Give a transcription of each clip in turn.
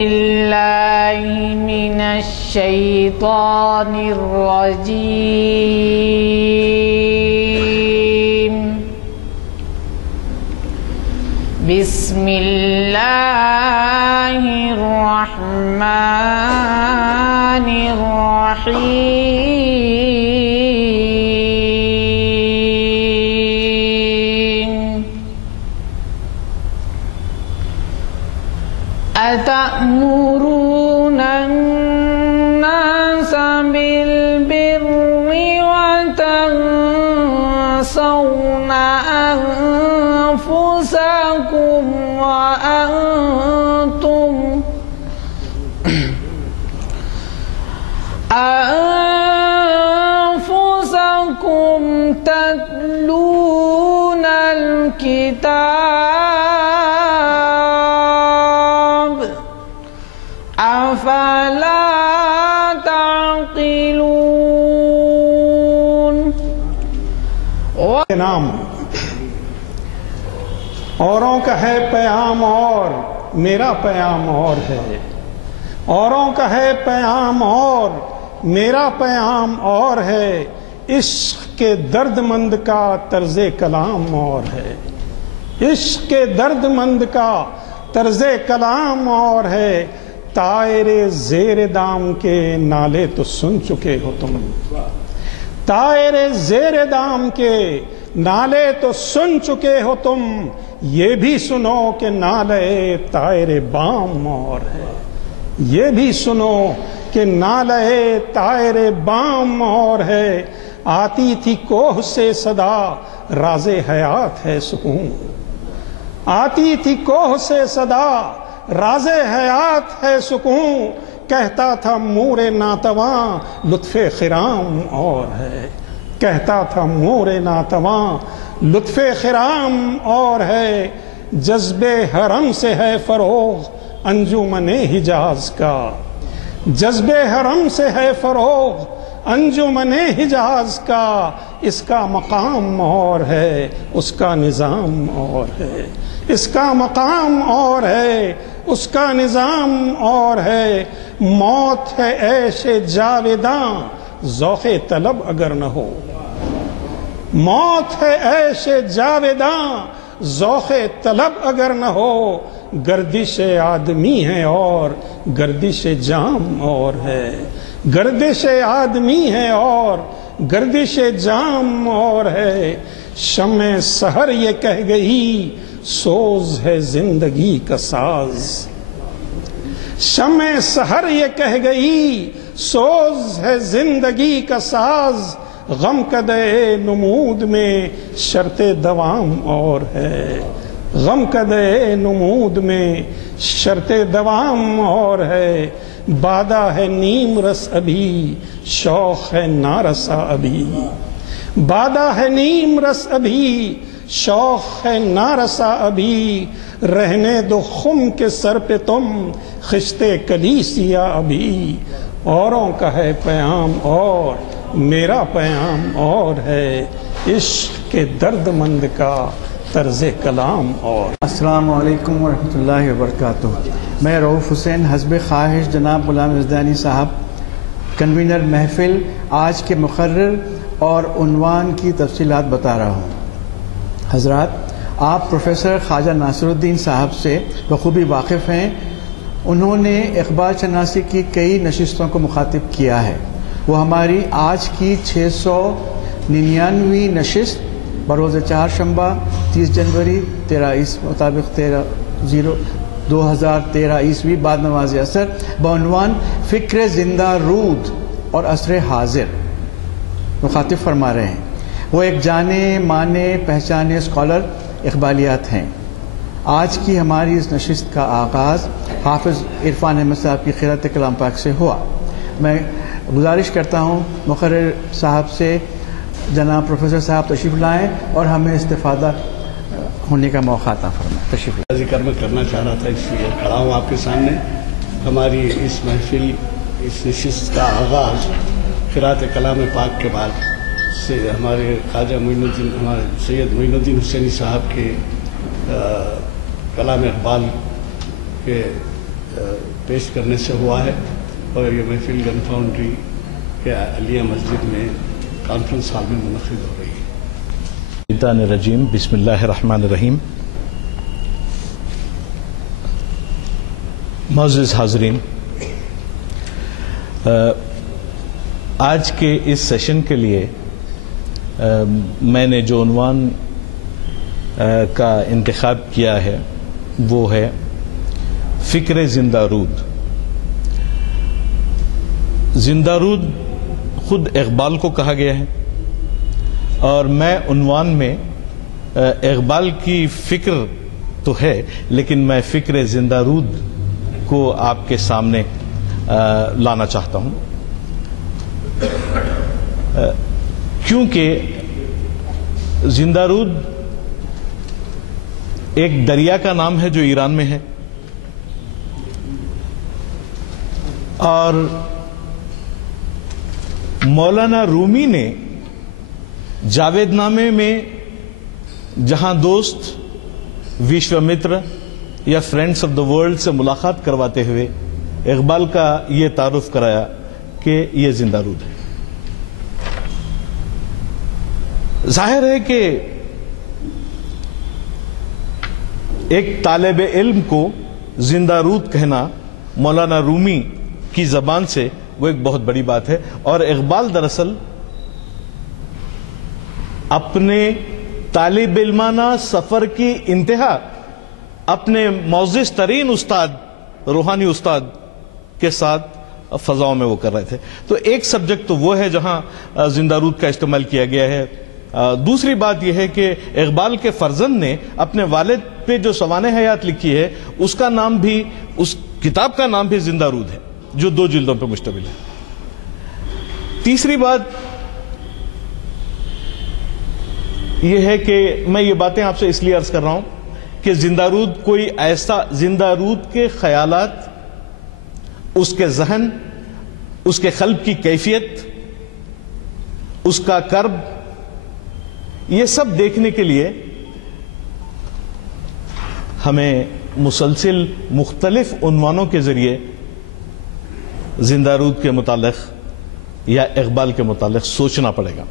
بالله من الشيطان الرجيم. بسم الله الرحمن الرحيم. أتأمرون الناس بالبر وتنسون أنفسكم وأنتم تتلون الكتاب افلا تعقلون. نام اوروں کا ہے پیام اور میرا پیام اور ہے. اوروں کا ہے پیام اور میرا پیام اور ہے. عشق کے درد مند کا طرز کلام اور ہے. عشق کے درد مند کا طرز کلام اور ہے. طائر زیر دام کے نالے تو سن چکے ہو تم. طائر زیر دام کے نالے تو سن چکے ہو تم. یہ بھی سنو کہ نالے طائر بام اور ہے. یہ بھی سنو کہ نالے طائر بام اور ہے. آتی تھی کوہ سے صدا راز حیات ہے سکون. آتی تھی کوہ سے صدا راز حیات ہے سکون. کہتا تھا مور ناتواں لطف خرام اور ہے. کہتا تھا مور ناتواں لطف خرام اور ہے. جذب حرم سے ہے فروغ انجمن حجاز کا. جذب حرم سے ہے فروغ انجمن حجاز کا. اس کا مقام اور ہے اس کا نظام اور ہے. اس کا مقام اور ہے اس کا نظام اور ہے. موت ہے عیش جاوداں ذوق طلب اگر نہ ہو. موت ہے عیش جاوداں ذوق طلب اگر نہ ہو. گردش آدمی ہے اور گردش جام اور ہے. گردش آدمی ہے اور گردش جام اور ہے. شمع سحر یہ کہہ گئی سوز ہے زندگی کا ساز. شمع سحر یہ کہہ گئی سوز ہے زندگی کا ساز. غم کدے نمود میں شرط دوام اور ہے. غم کدے نمود میں شرط دوام اور ہے. بادہ ہے نیم رس ابھی شوق ہے نارسا ابھی. بادہ ہے نیم رس ابھی شوق ہے نارسا ابھی. رہنے دو خم کے سر پہ تم خشتے کلیسیا ابھی. اوروں کا ہے پیام اور میرا پیام اور ہے. عشق کے درد مند کا طرز کلام اور. السلام علیکم ورحمۃ اللہ وبرکاتہ. میں رؤوف حسین حسب خواہش جناب غلام یزدانی صاحب کنوینر محفل آج کے مقرر اور عنوان کی تفصیلات بتا رہا ہوں. حضرات، آپ پروفیسر خواجہ ناصر الدین صاحب سے بخوبی واقف ہیں. انہوں نے اقبال شناسی کی کئی نشستوں کو مخاطب کیا ہے. وہ ہماری آج کی 699ویں نشست بروز چہارشنبہ 30 جنوری 2013 عیسوی بعد نماز عصر بعنوان فکر زندہ رود اور عصر حاضر مخاطب فرما رہے ہیں. وہ ایک جانے مانے پہچانے اسکالر اقبالیات ہیں. آج کی ہماری اس نشست کا آغاز حافظ عرفان احمد صاحب کی خیرات کلام پاک سے ہوا. میں گزارش کرتا ہوں مقرر صاحب سے جناب پروفیسر صاحب تشریف لائیں اور ہمیں استفادہ ہونے کا موقع عطا فرمائیں. تشریف لائیں. ذکر میں کرنا چاہ رہا تھا اس لیے کھڑا ہوں آپ کے سامنے. ہماری اس محفل اس نشست کا آغاز قرأت کلام پاک کے بعد سے ہمارے خواجہ معین الدین ہمارے سید معین الدین حسینی صاحب کے کلام اقبال کے پیش کرنے سے ہوا ہے اور یہ محفل گن فاؤنڈری کے علیہ مسجد میں کانفرنس ہال میں منعقد ہو رہی ہے۔ شیطان الرجیم، بسم اللہ الرحمن الرحیم۔ معزز حاضرین، آج کے اس سیشن کے لیے میں نے جو عنوان کا انتخاب کیا ہے وہ ہے فکر زندہ رود۔ زندہ رود خود اقبال کو کہا گیا ہے، اور میں عنوان میں اقبال کی فکر تو ہے، لیکن میں فکر زندہ رود کو آپ کے سامنے لانا چاہتا ہوں، کیونکہ زندہ رود ایک دریا کا نام ہے جو ایران میں ہے، اور مولانا رومی نے جاوید نامے میں جہاں دوست وشوامتر یا فرینڈز آف دا ورلڈ سے ملاقات کرواتے ہوئے اقبال کا یہ تعارف کرایا کہ یہ زندہ رود ہے۔ ظاہر ہے کہ ایک طالب علم کو زندہ رود کہنا مولانا رومی کی زبان سے وہ ایک بہت بڑی بات ہے، اور اقبال دراصل اپنے طالب علمانہ سفر کی انتہا اپنے معزز ترین استاد، روحانی استاد کے ساتھ فضاؤں میں وہ کر رہے تھے۔ تو ایک سبجیکٹ تو وہ ہے جہاں زندہ رود کا استعمال کیا گیا ہے۔ دوسری بات یہ ہے کہ اقبال کے فرزند نے اپنے والد پہ جو سوانح حیات لکھی ہے اس کا نام بھی، اس کتاب کا نام بھی زندہ رود ہے، جو 2 جلدوں پہ مشتمل ہے۔ تیسری بات یہ ہے کہ میں یہ باتیں آپ سے اس لیے عرض کر رہا ہوں کہ زندہ رود کوئی ایسا، زندہ رود کے خیالات، اس کے ذہن، اس کے قلب کی کیفیت، اس کا کرب، یہ سب دیکھنے کے لیے ہمیں مسلسل مختلف عنوانوں کے ذریعے زندہ رود کے متعلق یا اقبال کے متعلق سوچنا پڑے گا۔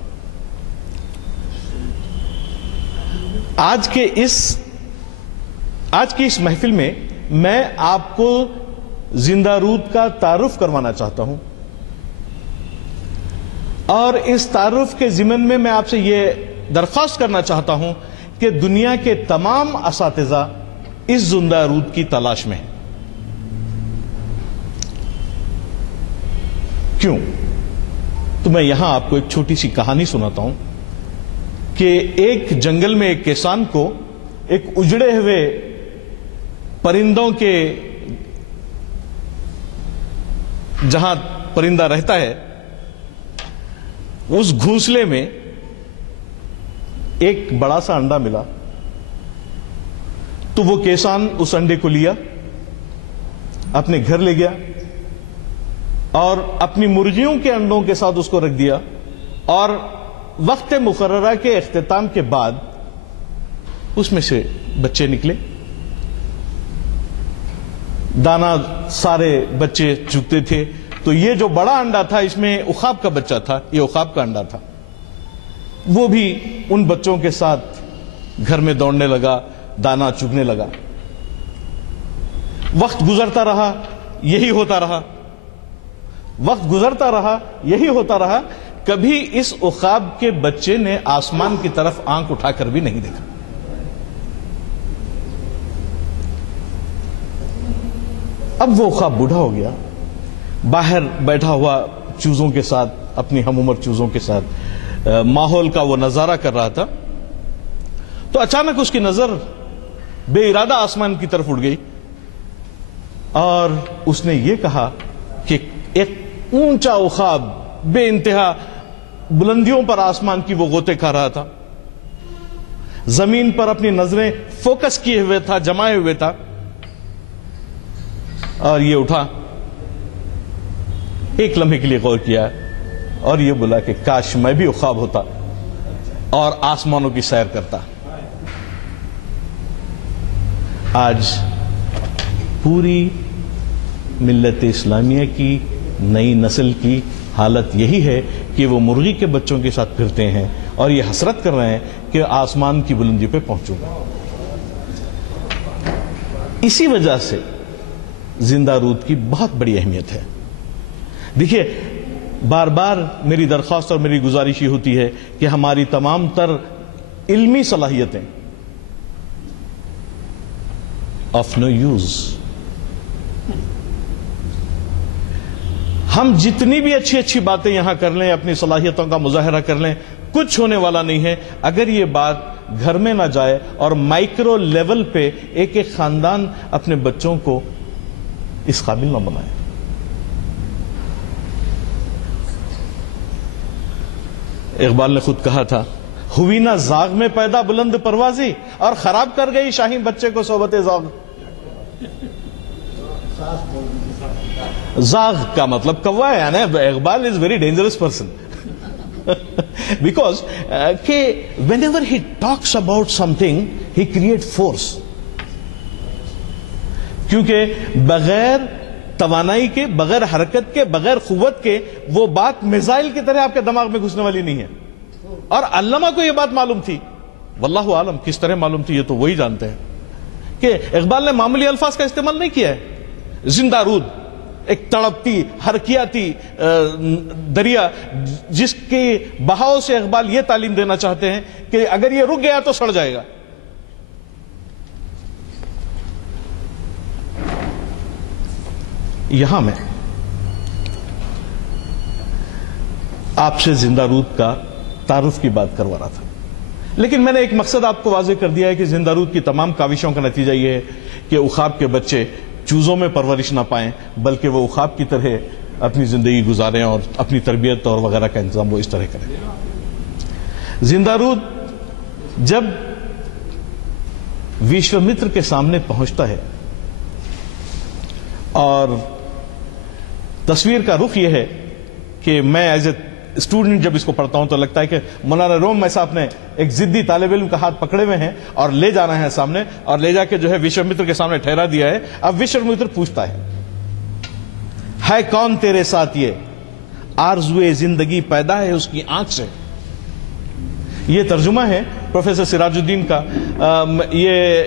آج کی اس محفل میں میں آپ کو زندہ رود کا تعارف کروانا چاہتا ہوں، اور اس تعارف کے ضمن میں آپ سے یہ درخواست کرنا چاہتا ہوں کہ دنیا کے تمام اساتذہ اس زندہ رود کی تلاش میں ہیں۔ کیوں؟ تو میں یہاں آپ کو ایک چھوٹی سی کہانی سناتا ہوں کہ ایک جنگل میں ایک کسان کو ایک اجڑے ہوئے پرندوں کے، جہاں پرندہ رہتا ہے اس گھونسلے میں ایک بڑا سا انڈا ملا، تو وہ کسان اس انڈے کو لیا، اپنے گھر لے گیا اور اپنی مرغیوں کے انڈوں کے ساتھ اس کو رکھ دیا، اور وقت مقررہ کے اختتام کے بعد اس میں سے بچے نکلے۔ دانا سارے بچے چگتے تھے، تو یہ جو بڑا انڈا تھا اس میں عقاب کا بچہ تھا، یہ عقاب کا انڈا تھا، وہ بھی ان بچوں کے ساتھ گھر میں دوڑنے لگا، دانا چگنے لگا۔ وقت گزرتا رہا، یہی ہوتا رہا، وقت گزرتا رہا، یہی ہوتا رہا، کبھی اس عقاب کے بچے نے آسمان کی طرف آنکھ اٹھا کر بھی نہیں دیکھا۔ اب وہ عقاب بوڑھا ہو گیا، باہر بیٹھا ہوا چوزوں کے ساتھ، اپنی ہم عمر چوزوں کے ساتھ ماحول کا وہ نظارہ کر رہا تھا، تو اچانک اس کی نظر بے ارادہ آسمان کی طرف اٹھ گئی، اور اس نے یہ کہا کہ ایک اونچا عقاب بے انتہا بلندیوں پر آسمان کی وہ غوطے کھا رہا تھا، زمین پر اپنی نظریں فوکس کیے ہوئے تھا، جمائے ہوئے تھا، اور یہ اٹھا، ایک لمحے کے لیے غور کیا اور یہ بولا کہ کاش میں بھی عقاب ہوتا اور آسمانوں کی سیر کرتا۔ آج پوری ملت اسلامیہ کی نئی نسل کی حالت یہی ہے کہ وہ مرغی کے بچوں کے ساتھ پھرتے ہیں اور یہ حسرت کر رہے ہیں کہ آسمان کی بلندی پہ پہنچوں گا. اسی وجہ سے زندہ رود کی بہت بڑی اہمیت ہے. دیکھیے بار بار میری درخواست اور میری گزارش یہ ہوتی ہے کہ ہماری تمام تر علمی صلاحیتیں آف نو یوز. ہم جتنی بھی اچھی اچھی باتیں یہاں کر لیں, اپنی صلاحیتوں کا مظاہرہ کر لیں, کچھ ہونے والا نہیں ہے اگر یہ بات گھر میں نہ جائے اور مائکرو لیول پہ ایک ایک خاندان اپنے بچوں کو اس قابل نہ بنائے. اقبال نے خود کہا تھا, ہوئی نہ زاغ میں پیدا بلند پروازی اور خراب کر گئی شاہین بچے کو صحبت زاغ. زاغ کا مطلب کوا ہے, یعنی Iqbal is very dangerous person because کہ whenever he talks about something he create force. کیونکہ بغیر توانائی کے, بغیر حرکت کے, بغیر قوت کے وہ بات میزائل کی طرح آپ کے دماغ میں گھسنے والی نہیں ہے. اور علامہ کو یہ بات معلوم تھی, واللہ عالم کس طرح معلوم تھی یہ تو وہی جانتے ہیں, کہ اقبال نے معمولی الفاظ کا استعمال نہیں کیا ہے. زندہ رود ایک تڑپتی حرکیاتی دریا جس کے بہاؤ سے اقبال یہ تعلیم دینا چاہتے ہیں کہ اگر یہ رک گیا تو سڑ جائے گا. یہاں میں آپ سے زندہ رود کا تعارف کی بات کروا رہا تھا, لیکن میں نے ایک مقصد آپ کو واضح کر دیا ہے کہ زندہ رود کی تمام کاوشوں کا نتیجہ یہ ہے کہ عقاب کے بچے چوزوں میں پرورش نہ پائیں, بلکہ وہ عقاب کی طرح اپنی زندگی گزاریں اور اپنی تربیت اور وغیرہ کا انتظام وہ اس طرح کریں. زندہ رود جب وشوامتر کے سامنے پہنچتا ہے اور تصویر کا رخ یہ ہے کہ میں ایز اے اسٹوڈنٹ جب اس کو پڑھتا ہوں تو لگتا ہے کہ مولانا روم ایسا اپنے ایک ضدی طالب علم کا ہاتھ پکڑے ہوئے ہیں اور لے جانا ہے سامنے, اور لے جا کے جو ہے وشوامتر کے سامنے ٹھہرا دیا ہے. اب وشوامتر پوچھتا ہے کون تیرے ساتھ یہ, آرزوئے زندگی پیدا ہے اس کی آنکھ سے. یہ ترجمہ ہے پروفیسر سراج الدین کا. یہ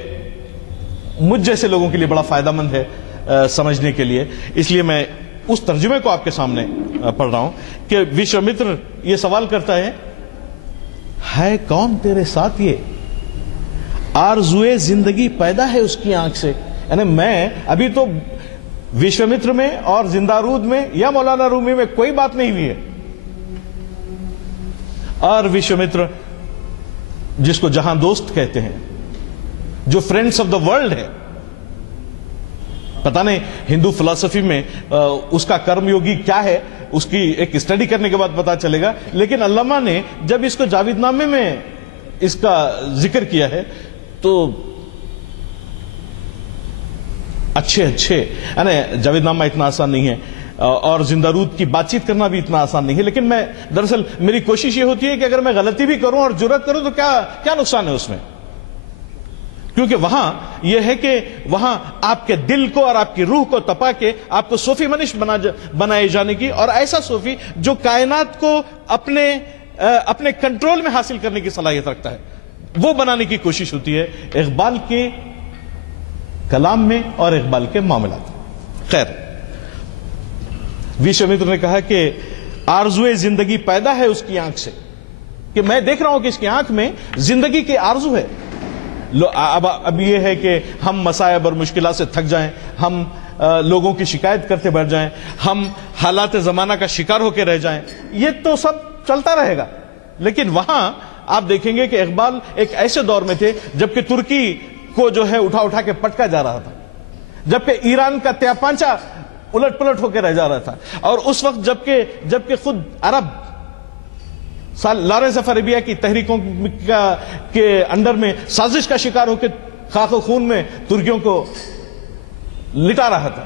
مجھ جیسے لوگوں کے لیے بڑا فائدہ مند ہے سمجھنے کے لیے, اس لیے میں اس ترجمے کو آپ کے سامنے پڑھ رہا ہوں کہ وشوامتر یہ سوال کرتا ہے کون تیرے ساتھ یہ, آرزوئے زندگی پیدا ہے اس کی آنکھ سے. یعنی میں ابھی تو وشوامتر میں اور زندہ رود میں یا مولانا رومی میں کوئی بات نہیں ہوئی ہے, اور وشوامتر جس کو جہاں دوست کہتے ہیں, جو فرینڈس آف دا ورلڈ ہے, پتہ نہیں ہندو فلسفی میں اس کا کرم یوگی کیا ہے, اس کی ایک اسٹڈی کرنے کے بعد پتا چلے گا. لیکن علامہ نے جب اس کو جاوید نامے میں اس کا ذکر کیا ہے تو اچھے یعنی جاوید نامہ اتنا آسان نہیں ہے اور زندہ رود کی بات چیت کرنا بھی اتنا آسان نہیں ہے. لیکن میں دراصل میری کوشش یہ ہوتی ہے کہ اگر میں غلطی بھی کروں اور جرات کروں تو کیا نقصان ہے اس میں, کیونکہ وہاں یہ ہے کہ وہاں آپ کے دل کو اور آپ کی روح کو تپا کے آپ کو صوفی منش بنائے جانے کی, اور ایسا صوفی جو کائنات کو اپنے کنٹرول میں حاصل کرنے کی صلاحیت رکھتا ہے, وہ بنانے کی کوشش ہوتی ہے اقبال کے کلام میں اور اقبال کے معاملات میں. خیر, وشوامتر نے کہا کہ آرزوئے زندگی پیدا ہے اس کی آنکھ سے, کہ میں دیکھ رہا ہوں کہ اس کی آنکھ میں زندگی کی آرزو ہے. اب یہ ہے کہ ہم مصائب اور مشکلات سے تھک جائیں, ہم لوگوں کی شکایت کرتے بیٹھ جائیں, ہم حالات زمانہ کا شکار ہو کے رہ جائیں, یہ تو سب چلتا رہے گا. لیکن وہاں آپ دیکھیں گے کہ اقبال ایک ایسے دور میں تھے جبکہ ترکی کو جو ہے اٹھا کے پٹکا جا رہا تھا, جبکہ ایران کا تیا پانچا الٹ پلٹ ہو کے رہ جا رہا تھا, اور اس وقت جبکہ خود عرب لارنس آف عربیہ کی تحریکوں کے انڈر میں سازش کا شکار ہو کے خاک و خون میں ترکیوں کو لٹا رہا تھا.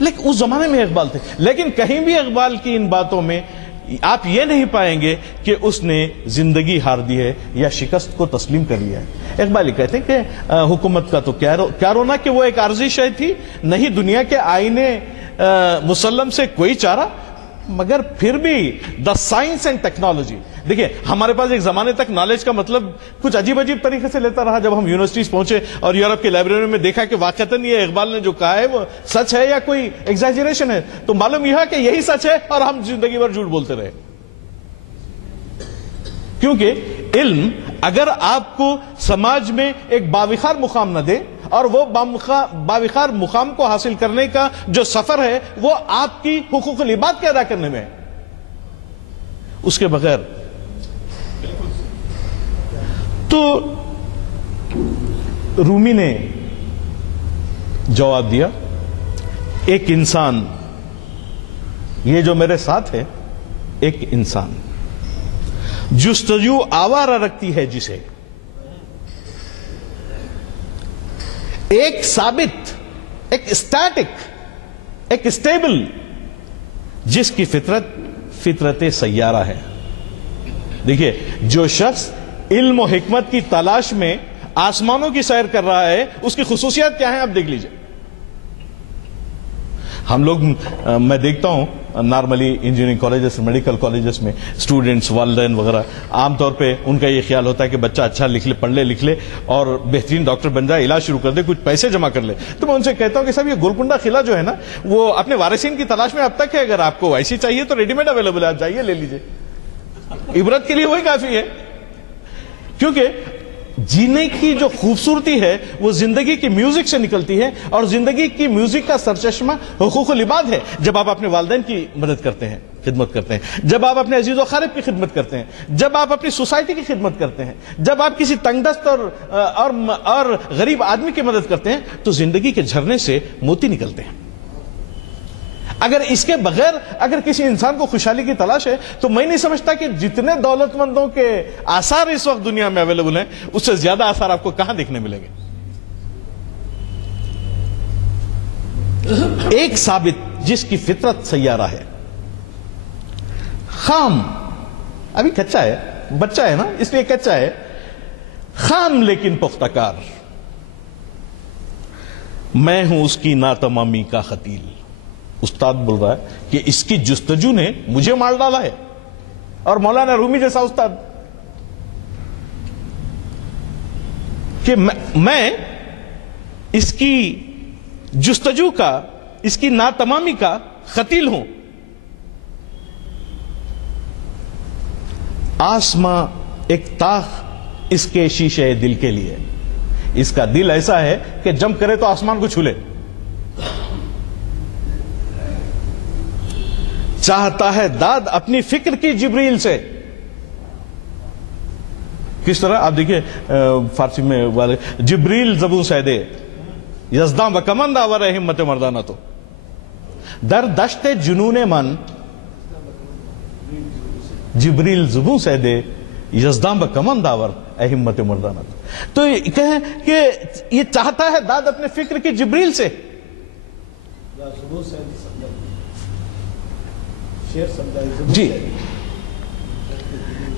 لیکن اس زمانے میں اقبال تھے. لیکن کہیں بھی اقبال کی ان باتوں میں آپ یہ نہیں پائیں گے کہ اس نے زندگی ہار دی ہے یا شکست کو تسلیم کر لیا ہے. اقبال ہی کہتے ہیں کہ حکومت کا تو کیا رونا کہ وہ ایک عارضی شے تھی، نہیں دنیا کے آئینے مسلم سے کوئی چارہ، مگر پھر بھی دا سائنس اینڈ ٹیکنالوجی. دیکھیں ہمارے پاس ایک زمانے تک نالج کا مطلب کچھ عجیب عجیب طریقے سے لیتا رہا. جب ہم یونیورسٹیز پہنچے اور یورپ کے لائبریری میں دیکھا کہ واقعتاً یہ اقبال نے جو کہا ہے وہ سچ ہے یا کوئی ایگزیجریشن ہے، تو معلوم یہ کہ یہی سچ ہے اور ہم زندگی بھر جھوٹ بولتے رہے. کیونکہ علم اگر آپ کو سماج میں ایک باوقار مقام نہ دے، اور وہ باوقار مقام کو حاصل کرنے کا جو سفر ہے وہ آپ کی حقوق العباد کے ادا کرنے میں ہے، اس کے بغیر. تو رومی نے جواب دیا، ایک انسان، یہ جو میرے ساتھ ہے ایک انسان، جستجو آوارہ رکھتی ہے جسے، ایک ثابت، ایک اسٹیٹک، ایک اسٹیبل، جس کی فطرت سیارہ ہے. دیکھیے جو شخص علم و حکمت کی تلاش میں آسمانوں کی سیر کر رہا ہے اس کی خصوصیات کیا ہیں آپ دیکھ لیجئے. ہم لوگ، میں دیکھتا ہوں normally engineering colleges, medical colleges میں اسٹوڈنٹس، والدین وغیرہ عام طور پہ ان کا یہ خیال ہوتا ہے کہ بچہ اچھا پڑھ لے اور بہترین ڈاکٹر بن جائے، علاج شروع کر دے، کچھ پیسے جمع کر لے. تو میں ان سے کہتا ہوں کہ صاحب یہ گولکنڈہ قلعہ جو ہے نا وہ اپنے وارثین کی تلاش میں اب تک ہے، اگر آپ کو ایسی چاہیے تو ریڈی میڈ اویلیبل ہے، آپ جائیے لے لیجئے. عبرت کے لیے وہی کافی ہے، کیونکہ جینے کی جو خوبصورتی ہے وہ زندگی کی میوزک سے نکلتی ہے، اور زندگی کی میوزک کا سرچشمہ حقوق العباد ہے. جب آپ اپنے والدین کی مدد کرتے ہیں، خدمت کرتے ہیں، جب آپ اپنے عزیز و اقارب کی خدمت کرتے ہیں، جب آپ اپنی سوسائٹی کی خدمت کرتے ہیں، جب آپ کسی تنگ دست اور غریب آدمی کی مدد کرتے ہیں، تو زندگی کے جھرنے سے موتی نکلتے ہیں. اگر اس کے بغیر اگر کسی انسان کو خوشحالی کی تلاش ہے تو میں نہیں سمجھتا کہ جتنے دولت مندوں کے آثار اس وقت دنیا میں اویلیبل ہیں اس سے زیادہ آثار آپ کو کہاں دیکھنے ملیں گے. ایک ثابت جس کی فطرت سیارہ ہے، خام، ابھی کچا ہے، بچہ ہے نا اس لیے کچا ہے، خام لیکن پختہ کار، میں ہوں اس کی ناتمامی کا قتیل. استاد بول رہا ہے کہ اس کی جستجو نے مجھے مار ڈالا ہے، اور مولانا رومی جیسا استاد کہ میں اس کی جستجو کا، اس کی ناتمامی کا قتیل ہوں. آسماں ایک تاخ اس کے شیشے دل کے لیے، اس کا دل ایسا ہے کہ جمپ کرے تو آسمان کو چھولے. چاہتا ہے داد اپنی فکر کی جبریل سے. کس طرح آپ دیکھیں فارسی میں والے جبریل زبوں سے دے یزداں بکمند آور ہمت مردانہ، تو در دشت جنون من جبریل زبوں سے دے یزداں بکمند آور ہمت مردانہ. تو کہیں کہ یہ چاہتا ہے داد اپنے فکر کی جبریل سے. جی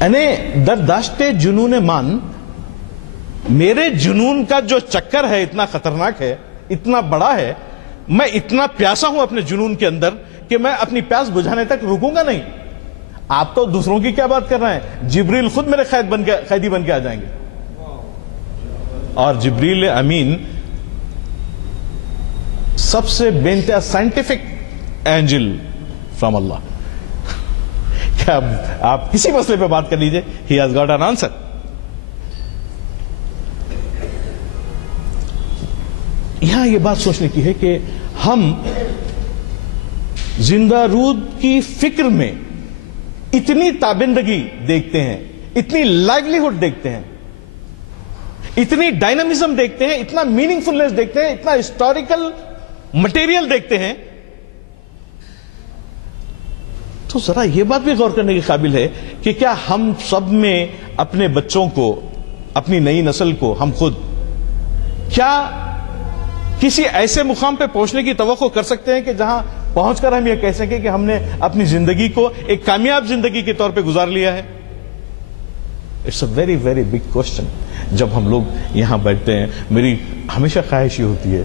یعنی در داشت جنون من، میرے جنون کا جو چکر ہے اتنا خطرناک ہے، اتنا بڑا ہے، میں اتنا پیاسا ہوں اپنے جنون کے اندر کہ میں اپنی پیاس بجھانے تک رکوں گا نہیں. آپ تو دوسروں کی کیا بات کر رہے ہیں، جبریل خود میرے قیدی بن کے آ جائیں گے. اور جبریل امین سب سے بے سائنٹیفک اینجل فرام اللہ. آپ کسی مسئلے پہ بات کر لیجئے، he has got an answer. یہاں یہ بات سوچنے کی ہے کہ ہم زندہ رود کی فکر میں اتنی تابندگی دیکھتے ہیں، اتنی لائیولیہڈ دیکھتے ہیں، اتنی ڈائنامزم دیکھتے ہیں، اتنا میننگ فلنس دیکھتے ہیں، اتنا ہسٹوریکل مٹیریل دیکھتے ہیں. تو ذرا یہ بات بھی غور کرنے کے قابل ہے کہ کیا ہم سب میں اپنے بچوں کو، اپنی نئی نسل کو، ہم خود کیا کسی ایسے مقام پہ پہنچنے کی توقع کر سکتے ہیں کہ جہاں پہنچ کر ہم یہ کہہ سکیں کہ ہم نے اپنی زندگی کو ایک کامیاب زندگی کے طور پہ گزار لیا ہے؟ It's a very very big question. جب ہم لوگ یہاں بیٹھتے ہیں، میری ہمیشہ خواہش یہ ہوتی ہے،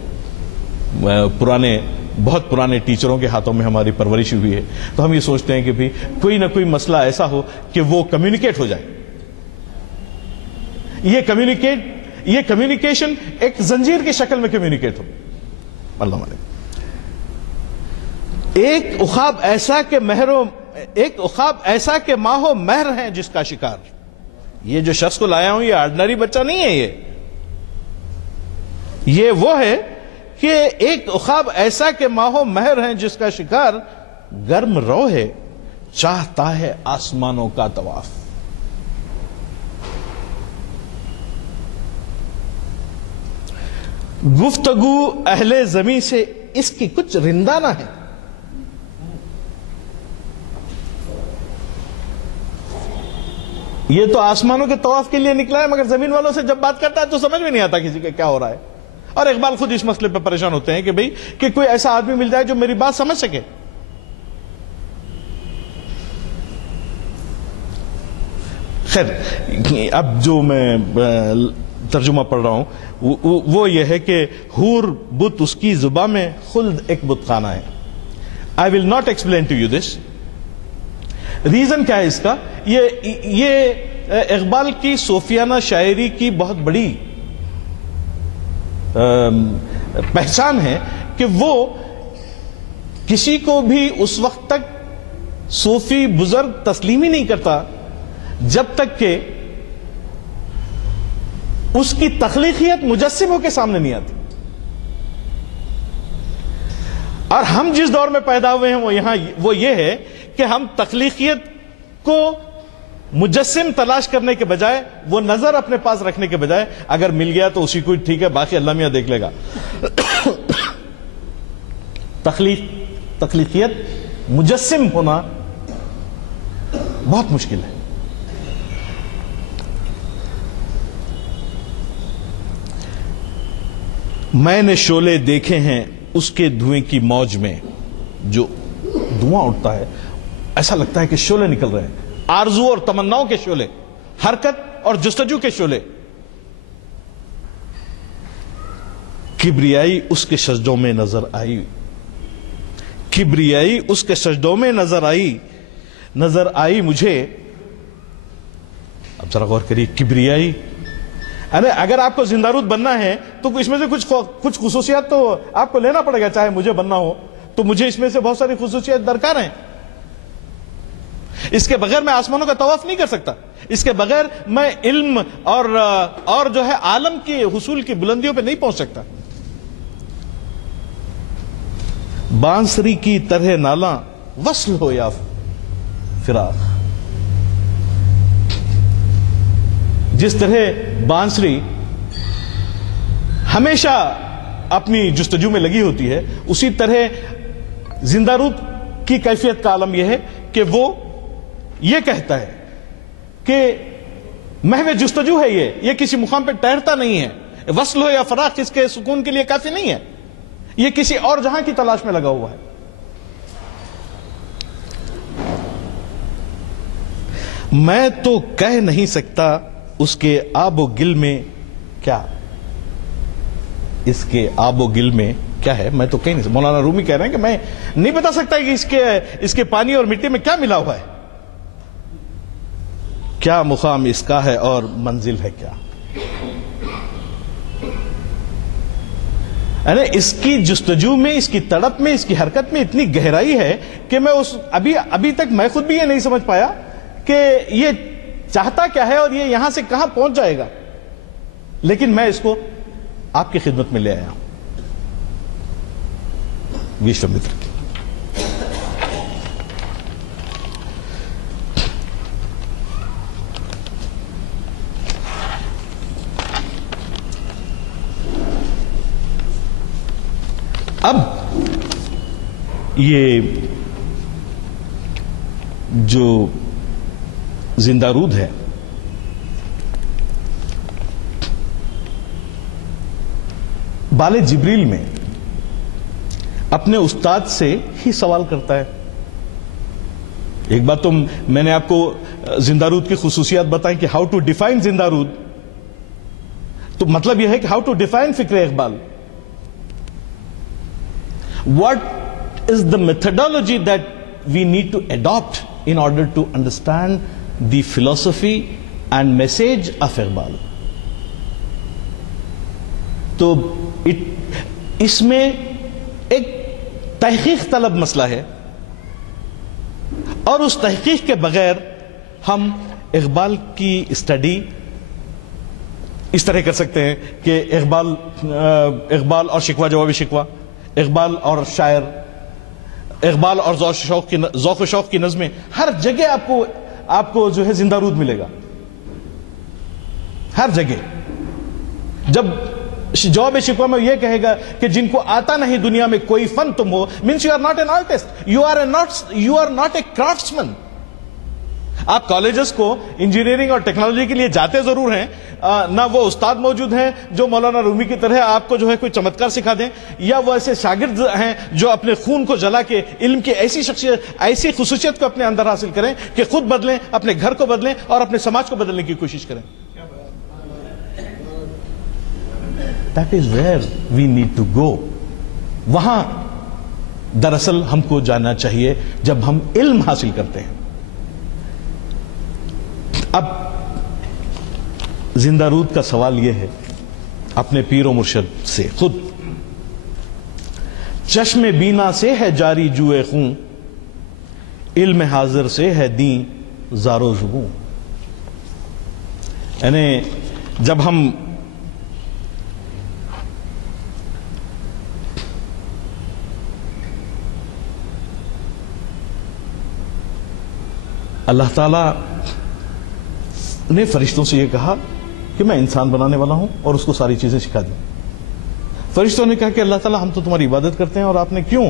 بہت پرانے ٹیچروں کے ہاتھوں میں ہماری پرورش ہوئی ہے، تو ہم یہ سوچتے ہیں کہ بھی کوئی نہ کوئی مسئلہ ایسا ہو کہ وہ کمیونیکیٹ ہو جائے. یہ کمیونیکیشن ایک زنجیر کی شکل میں کمیونیکیٹ ہو. اللہ علیکم. ایک اخاب ایسا کہ ماہ و مہر ہیں جس کا شکار. یہ جو شخص کو لایا ہوں یہ آرڈنری بچہ نہیں ہے، یہ وہ ہے کہ ایک اخاب ایسا کہ ماہ و مہر ہیں جس کا شکار گرم رو ہے، چاہتا ہے آسمانوں کا طواف. گفتگو اہل زمین سے اس کی کچھ رندانہ ہے. یہ تو آسمانوں کے طواف کے لیے نکلا ہے، مگر زمین والوں سے جب بات کرتا ہے تو سمجھ میں نہیں آتا کسی کا کیا ہو رہا ہے. اور اقبال خود اس مسئلے پہ پریشان ہوتے ہیں کہ بھئی کہ کوئی ایسا آدمی مل جائے جو میری بات سمجھ سکے. خیر، اب جو میں ترجمہ پڑھ رہا ہوں وہ یہ ہے کہ حور بت اس کی زباں میں خلد ایک بت خانہ ہے. I will not explain to you this. Reason کیا ہے اس کا؟ یہ اقبال کی صوفیانہ شاعری کی بہت بڑی پہچان ہے کہ وہ کسی کو بھی اس وقت تک صوفی بزرگ تسلیم ہی نہیں کرتا جب تک کہ اس کی تخلیقیت مجسموں کے سامنے نہیں آتی. اور ہم جس دور میں پیدا ہوئے ہیں وہ یہ ہے کہ ہم تخلیقیت کو مجسم تلاش کرنے کے بجائے، وہ نظر اپنے پاس رکھنے کے بجائے، اگر مل گیا تو اسی کو ٹھیک ہے، باقی اللہ میاں دیکھ لے گا. تخلیقیت مجسم ہونا بہت مشکل ہے. میں نے شعلے دیکھے ہیں اس کے دھوئیں کی موج میں. جو دھواں اٹھتا ہے ایسا لگتا ہے کہ شعلے نکل رہے ہیں، آرزو اور تمناؤں کے شعلے، حرکت اور جستجو کے شعلے. کبریائی اس کے سجدوں میں نظر آئی، کبریائی اس کے سجدوں میں نظر آئی مجھے. اب ذرا غور کریے، کبریائی، اگر آپ کو زندہ رود بننا ہے تو اس میں سے کچھ خصوصیات تو آپ کو لینا پڑے گا. چاہے مجھے بننا ہو تو مجھے اس میں سے بہت ساری خصوصیات درکار ہیں. اس کے بغیر میں آسمانوں کا طواف نہیں کر سکتا. اس کے بغیر میں علم اور جو ہے عالم کی حصول کی بلندیوں پہ نہیں پہنچ سکتا. بانسری کی طرح نالاں وصل ہو یا فراق. جس طرح بانسری ہمیشہ اپنی جستجو میں لگی ہوتی ہے، اسی طرح زندہ رود کی کیفیت کا عالم یہ ہے کہ وہ یہ کہتا ہے کہ محو جستجو ہے، یہ کسی مقام پہ ٹھہرتا نہیں ہے. وصل ہو یا فراق اس کے سکون کے لیے کافی نہیں ہے، یہ کسی اور جہاں کی تلاش میں لگا ہوا ہے. میں تو کہہ نہیں سکتا اس کے آب و گل میں کیا، اس کے آب و گل میں کیا ہے، میں تو کہیں نہیں سکتا. مولانا رومی کہہ رہے ہیں کہ میں نہیں بتا سکتا کہ اس کے پانی اور مٹی میں کیا ملا ہوا ہے، کیا مقام اس کا ہے اور منزل ہے کیا. اس کی جستجو میں، اس کی تڑپ میں، اس کی حرکت میں اتنی گہرائی ہے کہ میں ابھی تک میں خود بھی یہ نہیں سمجھ پایا کہ یہ چاہتا کیا ہے اور یہ یہاں سے کہاں پہنچ جائے گا. لیکن میں اس کو آپ کی خدمت میں لے آیا ہوں. وشوامتر کی اب یہ جو زندہ رود ہے بال جبریل میں اپنے استاد سے ہی سوال کرتا ہے. ایک بات تو میں نے آپ کو زندہ رود کی خصوصیات بتائیں کہ ہاؤ ٹو ڈیفائن زندہ رود. تو مطلب یہ ہے کہ ہاؤ ٹو ڈیفائن فکر Iqbal. What is the methodology that we need to adapt in order to understand the philosophy and message of Iqbal. تو اس میں ایک تحقیق طلب مسئلہ ہے، اور اس تحقیق کے بغیر ہم اقبال کی اسٹڈی اس طرح کر سکتے ہیں کہ اقبال اور شکوہ جواب شکوہ، اقبال اور شاعر، اقبال اور ذوق و شوق کی نظمیں، ہر جگہ آپ کو جو ہے زندہ رود ملے گا، ہر جگہ. جب جواب شکوہ میں یہ کہے گا کہ جن کو آتا نہیں دنیا میں کوئی فن تم ہو، means you are not an artist, you are not a craftsman. آپ کالجز کو انجینئرنگ اور ٹیکنالوجی کے لیے جاتے ضرور ہیں، نہ وہ استاد موجود ہیں جو مولانا رومی کی طرح آپ کو جو ہے کوئی چمتکار سکھا دیں، یا وہ ایسے شاگرد ہیں جو اپنے خون کو جلا کے علم کی ایسی خصوصیت کو اپنے اندر حاصل کریں کہ خود بدلیں، اپنے گھر کو بدلیں اور اپنے سماج کو بدلنے کی کوشش کریں. That is where we need to go. وہاں دراصل ہم کو جانا چاہیے جب ہم علم حاصل کرتے ہیں. اب زندہ رود کا سوال یہ ہے اپنے پیر و مرشد سے خود. چشم بینا سے ہے جاری جوئے خون، علم حاضر سے ہے دین زار و زبوں. یعنی جب ہم اللہ تعالیٰ نے فرشتوں سے یہ کہا کہ میں انسان بنانے والا ہوں اور اس کو ساری چیزیں سکھا دیں. فرشتوں نے کہا کہ اللہ تعالیٰ ہم تو تمہاری عبادت کرتے ہیں اور آپ نے کیوں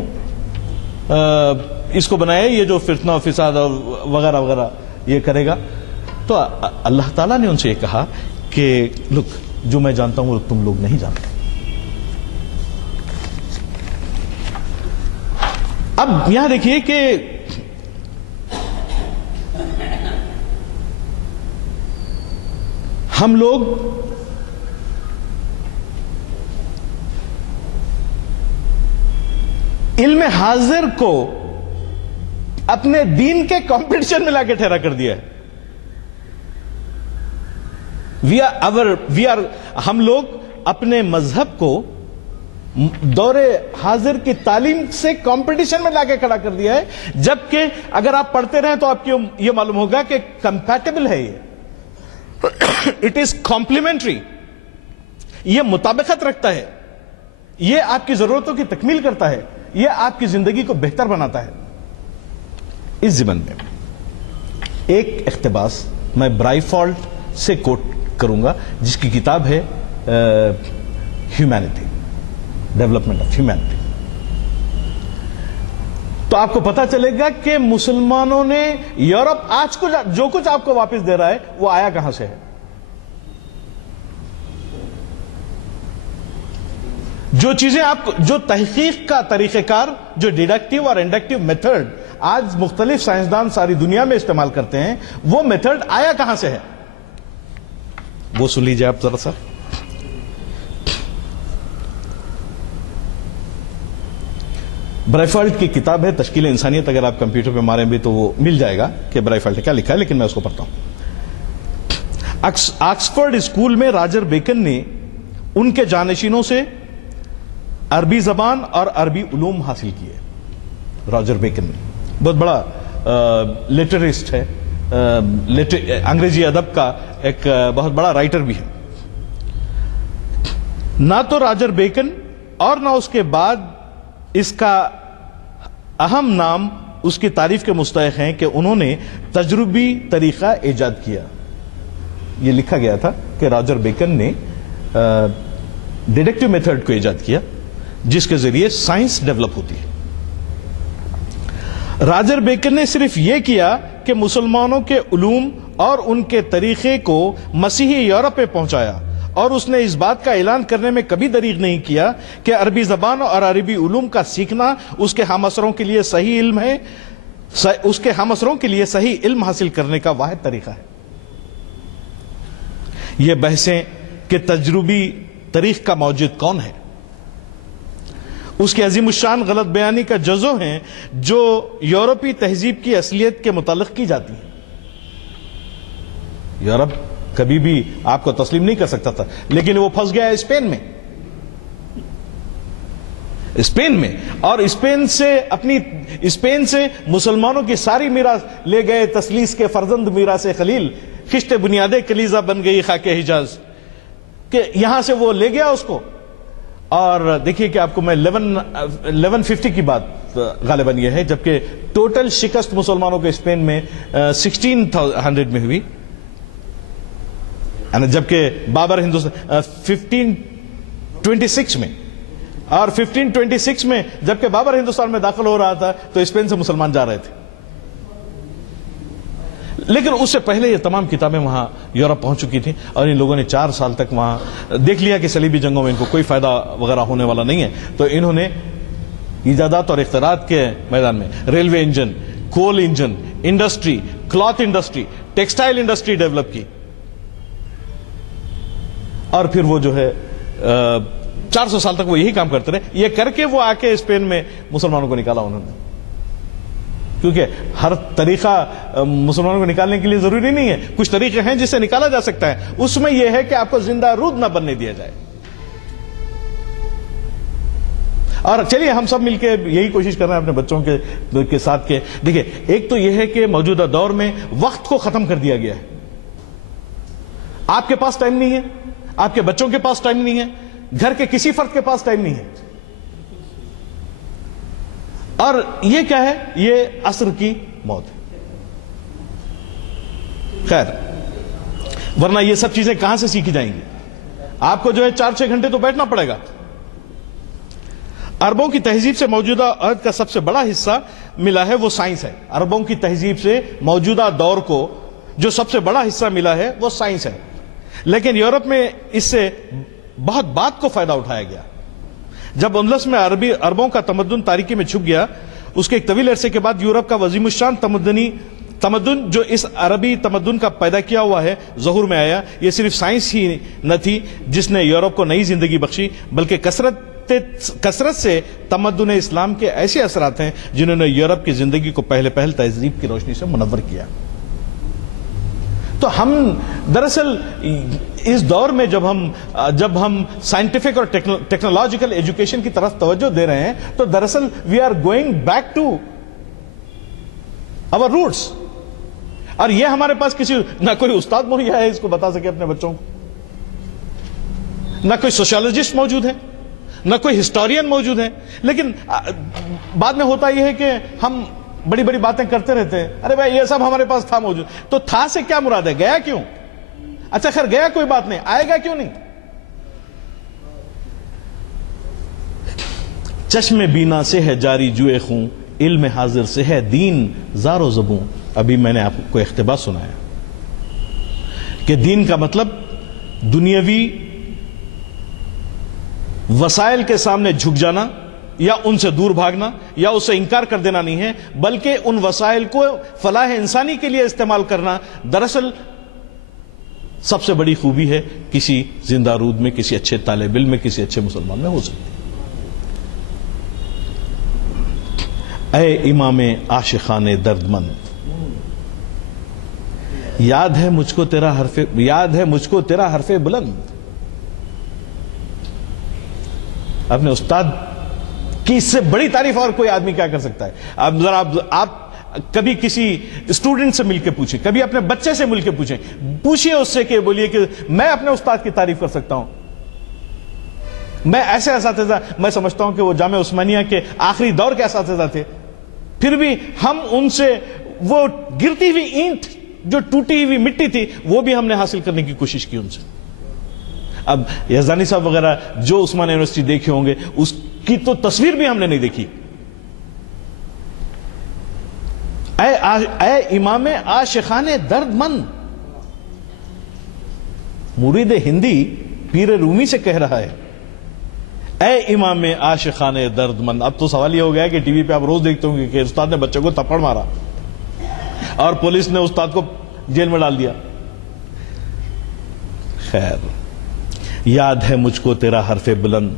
اس کو بنایا، یہ جو فتنہ و فساد اور وغیرہ وغیرہ یہ کرے گا. تو اللہ تعالیٰ نے ان سے یہ کہا کہ لک، جو میں جانتا ہوں وہ تم لوگ نہیں جانتے. اب یہاں دیکھیے کہ ہم لوگ علم حاضر کو اپنے دین کے کمپٹیشن میں لا کے ٹھہرا کر دیا ہے. ہم لوگ اپنے مذہب کو دور حاضر کی تعلیم سے کمپٹیشن میں لا کے کھڑا کر دیا ہے، جبکہ اگر آپ پڑھتے رہیں تو آپ کو یہ معلوم ہوگا کہ کمپیٹیبل ہے. اٹ از کمپلیمنٹری، یہ مطابقت رکھتا ہے، یہ آپ کی ضرورتوں کی تکمیل کرتا ہے، یہ آپ کی زندگی کو بہتر بناتا ہے. اس ضمن میں ایک اقتباس میں برائیفالٹ سے کوٹ کروں گا، جس کی کتاب ہے ہیومینٹی، ڈیولپمنٹ آف ہیومینٹی. تو آپ کو پتا چلے گا کہ مسلمانوں نے یورپ آج کو جو کچھ آپ کو واپس دے رہا ہے وہ آیا کہاں سے ہے. جو چیزیں آپ کو، جو تحقیق کا طریقہ کار، جو ڈیڈکٹیو اور انڈکٹیو میتھڈ آج مختلف سائنسدان ساری دنیا میں استعمال کرتے ہیں، وہ میتھڈ آیا کہاں سے ہے وہ سن لیجیے آپ ذرا سا. برائیفالٹ کی کتاب ہے تشکیل انسانیت، اگر آپ کمپیوٹر پہ ماریں بھی تو وہ مل جائے گا کہ برائیفالٹ کیا لکھا ہے، لیکن میں اس کو پڑھتا ہوں. آکسفورڈ اسکول میں راجر بیکن نے ان کے جانشینوں سے عربی زبان اور عربی علوم حاصل کیے. راجر بیکن بہت بڑا لٹریسٹ ہے، انگریزی ادب کا ایک بہت بڑا رائٹر بھی ہے. نہ تو راجر بیکن اور نہ اس کے بعد اس کا اہم نام اس کی تعریف کے مستحق ہیں کہ انہوں نے تجربی طریقہ ایجاد کیا. یہ لکھا گیا تھا کہ راجر بیکن نے ڈیڈکٹیو میتھڈ کو ایجاد کیا جس کے ذریعے سائنس ڈیولپ ہوتی ہے. راجر بیکن نے صرف یہ کیا کہ مسلمانوں کے علوم اور ان کے طریقے کو مسیحی یورپ میں پہنچایا، اور اس نے اس بات کا اعلان کرنے میں کبھی دریغ نہیں کیا کہ عربی زبان اور عربی علوم کا سیکھنا اس کے ہم عصروں کے لیے صحیح علم ہے، اس کے ہم عصروں کے لیے صحیح علم حاصل کرنے کا واحد طریقہ ہے. یہ بحثیں کہ تجربی تاریخ کا موجود کون ہے. اس کی عظیم الشان غلط بیانی کا جزو ہیں جو یورپی تہذیب کی اصلیت کے متعلق کی جاتی ہیں. یورپ کبھی بھی آپ کو تسلیم نہیں کر سکتا تھا، لیکن وہ پھنس گیا اسپین میں. اور اسپین سے مسلمانوں کی ساری میراث لے گئے. تسلیس کے فرزند میراث خلیل، خشت بنیاد کلیزہ بن گئی خاک حجاز، کہ یہاں سے وہ لے گیا اس کو. اور دیکھیے کہ آپ کو میں 1150 کی بات غالباً یہ ہے، جبکہ ٹوٹل شکست مسلمانوں کے اسپین میں 1600 میں ہوئی، جبکہ بابر ہندوستان 1526 میں، اور 1526 میں جبکہ بابر ہندوستان میں داخل ہو رہا تھا تو اسپین سے مسلمان جا رہے تھے. لیکن اس سے پہلے یہ تمام کتابیں وہاں یورپ پہنچ چکی تھیں، اور ان لوگوں نے 4 سال تک وہاں دیکھ لیا کہ صلیبی جنگوں میں ان کو کوئی فائدہ وغیرہ ہونے والا نہیں ہے. تو انہوں نے ایجادات اور اختراعات کے میدان میں railway engine, coal engine, industry, cloth industry, textile industry develop کی. اور پھر وہ جو ہے 400 سال تک وہ یہی کام کرتے رہے. یہ کر کے وہ آ کے اسپین میں مسلمانوں کو نکالا انہوں نے، کیونکہ ہر طریقہ مسلمانوں کو نکالنے کے لیے ضروری نہیں ہے. کچھ طریقے ہیں جس سے نکالا جا سکتا ہے، اس میں یہ ہے کہ آپ کو زندہ رود نہ بننے دیا جائے. اور چلیے ہم سب مل کے یہی کوشش کر رہے ہیں اپنے بچوں کے ساتھ کہ دیکھیں، ایک تو یہ ہے کہ موجودہ دور میں وقت کو ختم کر دیا گیا ہے. آپ کے پاس ٹائم نہیں ہے، آپ کے بچوں کے پاس ٹائم نہیں ہے، گھر کے کسی فرد کے پاس ٹائم نہیں ہے. اور یہ کیا ہے؟ یہ عصر کی موت ہے. خیر، ورنہ یہ سب چیزیں کہاں سے سیکھی جائیں گی؟ آپ کو جو ہے 4-6 گھنٹے تو بیٹھنا پڑے گا. عربوں کی تہذیب سے موجودہ عہد کا سب سے بڑا حصہ ملا ہے وہ سائنس ہے. عربوں کی تہذیب سے موجودہ دور کو جو سب سے بڑا حصہ ملا ہے وہ سائنس ہے. لیکن یورپ میں اس سے بہت بات کو فائدہ اٹھایا گیا. جب اندلس میں عربوں کا تمدن تاریکی میں چھپ گیا، اس کے ایک طویل عرصے کے بعد یورپ کا عظیم الشان تمدن جو اس عربی تمدن کا پیدا کیا ہوا ہے ظہور میں آیا. یہ صرف سائنس ہی نہ تھی جس نے یورپ کو نئی زندگی بخشی، بلکہ کثرت سے تمدن اسلام کے ایسے اثرات ہیں جنہوں نے یورپ کی زندگی کو پہلے تہذیب کی روشنی سے منور کیا. تو ہم دراصل اس دور میں جب ہم سائنٹیفک اور ٹیکنالوجیکل ایجوکیشن کی طرف توجہ دے رہے ہیں تو دراصل we are going back to our roots. اور یہ ہمارے پاس نہ کوئی استاد مہیا ہے اس کو بتا سکے اپنے بچوں کو، نہ کوئی سوشیولوجسٹ موجود ہے، نہ کوئی ہسٹورین موجود ہے. لیکن بعد میں ہوتا یہ ہے کہ ہم بڑی بڑی باتیں کرتے رہتے ہیں. ارے بھائی یہ سب ہمارے پاس تھا موجود. تو تھا سے کیا مراد ہے؟ گیا کیوں؟ اچھا خیر گیا کوئی بات نہیں، آئے گا کیوں نہیں؟ چشم بینا سے ہے جاری جوئے خون، علم حاضر سے ہے دین زار و زبوں. ابھی میں نے آپ کو اقتباس سنایا کہ دین کا مطلب دنیاوی وسائل کے سامنے جھک جانا یا ان سے دور بھاگنا یا اس سے انکار کر دینا نہیں ہے، بلکہ ان وسائل کو فلاح انسانی کے لیے استعمال کرنا دراصل سب سے بڑی خوبی ہے کسی زندہ رود میں، کسی اچھے طالب علم میں، کسی اچھے مسلمان میں ہو سکتی. اے امام عاشقان درد مند، یاد ہے مجھ کو تیرا حرف بلند. اپنے استاد کی اس سے بڑی تعریف اور کوئی آدمی کیا کر سکتا ہے؟ اب ذرا آپ کبھی کسی اسٹوڈنٹ سے مل کے پوچھیں، کبھی اپنے بچے سے مل کے پوچھئے اس سے کہ بولیے کہ میں اپنے استاد کی تعریف کر سکتا ہوں. میں ایسے اساتذہ میں سمجھتا ہوں کہ وہ جامعہ عثمانیہ کے آخری دور کے اساتذہ تھے، پھر بھی ہم ان سے وہ گرتی ہوئی اینٹ جو ٹوٹی ہوئی مٹی تھی وہ بھی ہم نے حاصل کرنے کی کوشش کی ان سے. اب یزدانی صاحب وغیرہ جو عثمان یونیورسٹی دیکھے ہوں گے اس کی تو تصویر بھی ہم نے نہیں دیکھی. اے امام عاشقان درد مند، مرید ہندی پیر رومی سے کہہ رہا ہے اے امام عاشقان درد مند. اب تو سوال یہ ہو گیا کہ ٹی وی پہ آپ روز دیکھتے ہوں گے کہ استاد نے بچے کو تھپڑ مارا اور پولیس نے استاد کو جیل میں ڈال دیا. خیر، یاد ہے مجھ کو تیرا حرف بلند،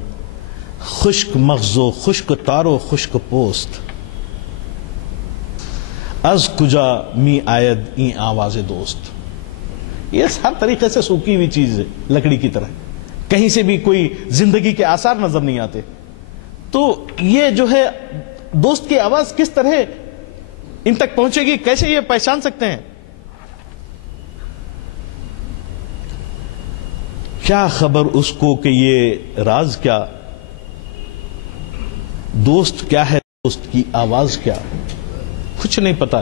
خشک مغز و خشک تار و خشک پوست، از کجا می آید این آواز دوست. یہ ہر طریقے سے سوکھی ہوئی چیز ہے لکڑی کی طرح، کہیں سے بھی کوئی زندگی کے آثار نظر نہیں آتے. تو یہ جو ہے دوست کی آواز کس طرح ان تک پہنچے گی، کیسے یہ پہچان سکتے ہیں؟ کیا خبر اس کو کہ یہ راز کیا، دوست کیا ہے، دوست کی آواز کیا، کچھ نہیں پتا.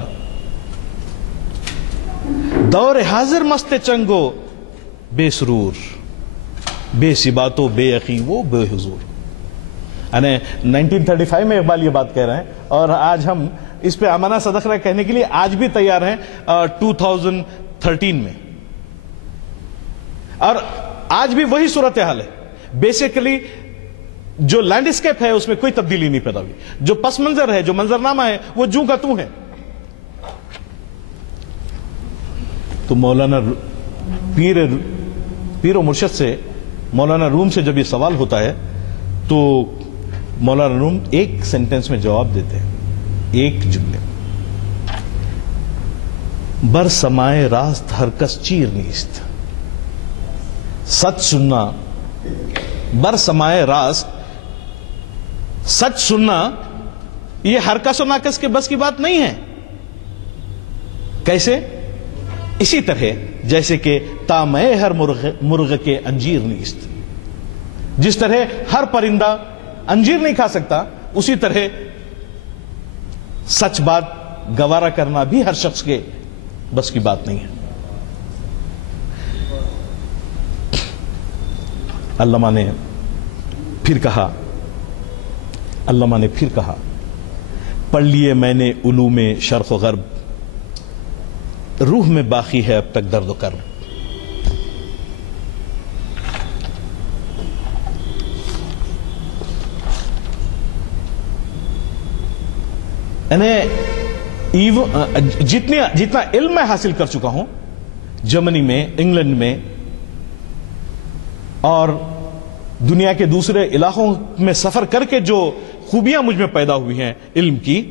دور حاضر مست چنگو بے سرور، بے سباتو بے یقین وہ بے حضور. یعنی 1935 میں اقبال یہ بات کہہ رہے ہیں، اور آج ہم اس پہ امانہ صدق رہ کہنے کے لیے آج بھی تیار ہیں 2013 میں. اور آج بھی وہی صورتحال ہے. بیسیکلی جو لینڈسکیپ ہے اس میں کوئی تبدیلی نہیں پیدا ہوئی، جو پس منظر ہے، جو منظرنامہ ہے، وہ جوں کا توں ہے. تو مولانا پیر و مرشد سے، مولانا روم سے جب یہ سوال ہوتا ہے تو مولانا روم ایک سینٹنس میں جواب دیتے ہیں، ایک جملے: بر سمائے راست ہر کس چیر نیست. سچ سننا، بر سمائے راست سچ سننا، یہ ہر کس و ناکس کے بس کی بات نہیں ہے. کیسے؟ اسی طرح جیسے کہ تامے ہر مرغ کے انجیر نیست. جس طرح ہر پرندہ انجیر نہیں کھا سکتا، اسی طرح سچ بات گوارا کرنا بھی ہر شخص کے بس کی بات نہیں ہے. علامہ نے پھر کہا، پڑھ لیے میں نے علوم شرق و غرب، روح میں باقی ہے اب تک درد و کرب. جتنا علم میں حاصل کر چکا ہوں جرمنی میں، انگلینڈ میں اور دنیا کے دوسرے علاقوں میں سفر کر کے جو خوبیاں مجھ میں پیدا ہوئی ہیں علم کی،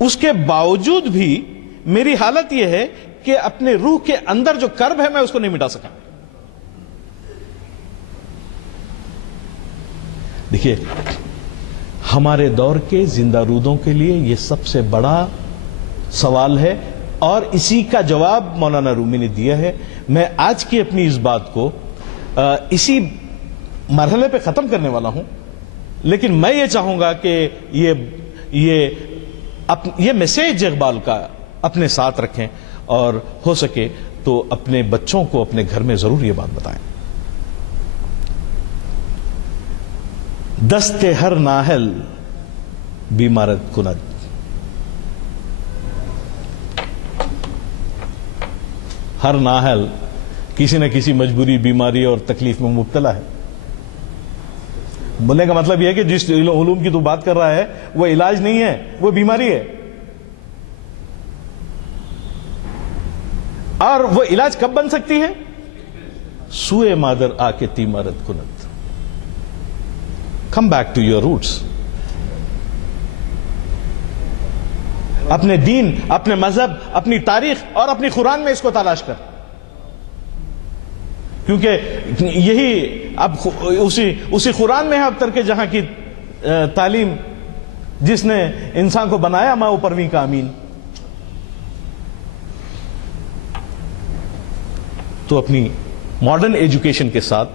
اس کے باوجود بھی میری حالت یہ ہے کہ اپنے روح کے اندر جو کرب ہے میں اس کو نہیں مٹا سکا. دیکھیے، ہمارے دور کے زندہ رودوں کے لیے یہ سب سے بڑا سوال ہے، اور اسی کا جواب مولانا رومی نے دیا ہے. میں آج کی اپنی اس بات کو اسی مرحلے پہ ختم کرنے والا ہوں، لیکن میں یہ چاہوں گا کہ یہ میسیج اقبال کا اپنے ساتھ رکھیں، اور ہو سکے تو اپنے بچوں کو اپنے گھر میں ضرور یہ بات بتائیں. دست ہر ناہل بیمارت کند. ہر ناہل کسی نہ کسی مجبوری، بیماری اور تکلیف میں مبتلا ہے. بولنے کا مطلب یہ ہے کہ جس علوم کی تو بات کر رہا ہے وہ علاج نہیں ہے، وہ بیماری ہے. اور وہ علاج کب بن سکتی ہے؟ سوئے مادر آ کے تیمارت کنت. Come back to your roots. اپنے دین، اپنے مذہب، اپنی تاریخ اور اپنی قرآن میں اس کو تلاش کر، کیونکہ یہی اب اسی قرآن میں ہے اب تک جہاں کی تعلیم جس نے انسان کو بنایا ماں پرویں کا امین. تو اپنی ماڈرن ایجوکیشن کے ساتھ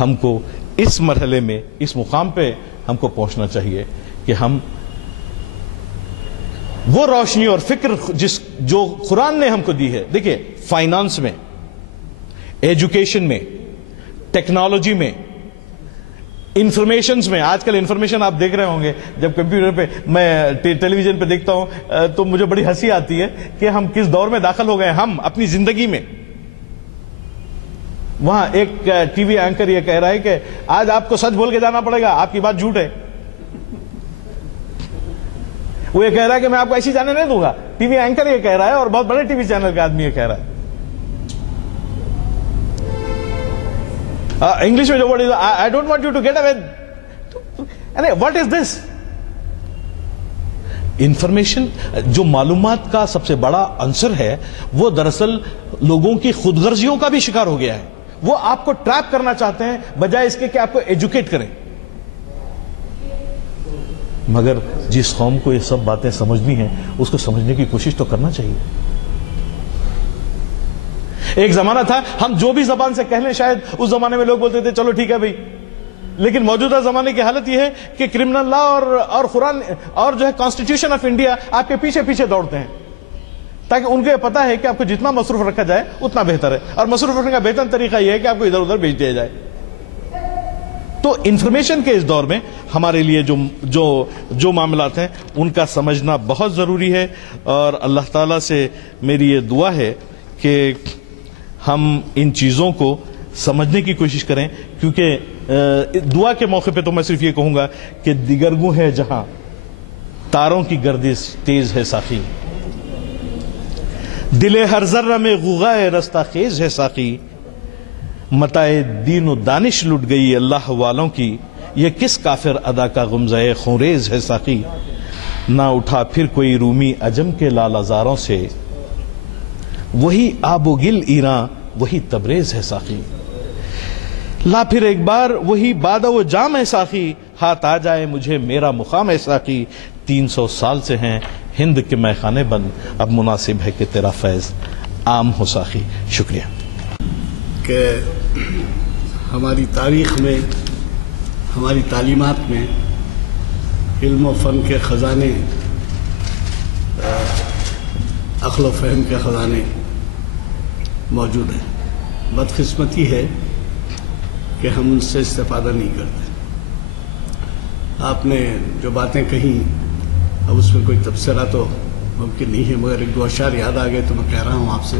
ہم کو اس مرحلے میں، اس مقام پہ ہم کو پہنچنا چاہیے کہ ہم وہ روشنی اور فکر جو قرآن نے ہم کو دی ہے. دیکھیے، فائنانس میں، ایجوکیشن میں، ٹیکنالوجی میں، انفارمیشنز میں. آج کل انفارمیشن آپ دیکھ رہے ہوں گے، جب کمپیوٹر پہ، میں ٹیلی ویژن پہ دیکھتا ہوں تو مجھے بڑی ہنسی آتی ہے کہ ہم کس دور میں داخل ہو گئے ہم اپنی زندگی میں. وہاں ایک ٹی وی اینکر یہ کہہ رہا ہے کہ آج آپ کو سچ بول کے جانا پڑے گا، آپ کی بات جھوٹ ہے. وہ یہ کہہ رہا ہے کہ میں آپ کو ایسی جانے نہیں دوں گا. ٹی وی اینکر یہ کہہ رہا ہے، اور بہت بڑے ٹی وی چینل کا آدمی یہ کہہ رہا ہے. انگلش میں جو word I don't want you to get away. What is this? Information جو معلومات کا سب سے بڑا عنصر ہے وہ دراصل لوگوں کی خود غرضیوں کا بھی شکار ہو گیا ہے. وہ آپ کو ٹریپ کرنا چاہتے ہیں بجائے اس کے کہ آپ کو ایجوکیٹ کریں. مگر جس قوم کو یہ سب باتیں سمجھنی ہیں اس کو سمجھنے کی کوشش تو کرنا چاہیے. ایک زمانہ تھا ہم جو بھی زبان سے کہہ لیں, شاید اس زمانے میں لوگ بولتے تھے چلو ٹھیک ہے بھائی, لیکن موجودہ زمانے کی حالت یہ ہے کہ کرمنل لا اور قرآن اور جو ہے کانسٹیٹیوشن آف انڈیا آپ کے پیچھے پیچھے دوڑتے ہیں, تاکہ ان کو یہ پتا ہے کہ آپ کو جتنا مصروف رکھا جائے اتنا بہتر ہے, اور مصروف رکھنے کا بہتر طریقہ یہ ہے کہ آپ کو ادھر ادھر بھیج دیا جائے. تو انفارمیشن کے اس دور میں ہمارے لیے جو معاملات ہیں ان کا سمجھنا بہت ضروری ہے, اور اللہ تعالیٰ سے میری یہ دعا ہے کہ ہم ان چیزوں کو سمجھنے کی کوشش کریں, کیونکہ دعا کے موقع پہ تو میں صرف یہ کہوں گا کہ دیگرگوں ہے جہاں تاروں کی گردش تیز ہے ساقی, دل ہر ذرہ میں غوغائے رستہ خیز ہے ساقی, متائے دین و دانش لٹ گئی اللہ والوں کی, یہ کس کافر ادا کا غمزہ خوریز ہے ساقی, نہ اٹھا پھر کوئی رومی عجم کے لال ازاروں سے, وہی آب و گل ایراں وہی تبریز ہے ساقی, لا پھر ایک بار وہی بادہ و جام ہے ساقی, ہاتھ آ جائے مجھے میرا مقام ہے ساقی, 300 سال سے ہیں ہند کے میخانے بند, اب مناسب ہے کہ تیرا فیض عام ہو ساقی. شکریہ. کہ ہماری تاریخ میں, ہماری تعلیمات میں علم و فن کے خزانے, عقل و فہم کے خزانے موجود ہیں. بدقسمتی ہے کہ ہم ان سے استفادہ نہیں کرتے. آپ نے جو باتیں کہیں اب اس میں کوئی تبصرہ تو ممکن نہیں ہے, مگر ایک دو اشعار یاد آ گئے تو میں کہہ رہا ہوں آپ سے.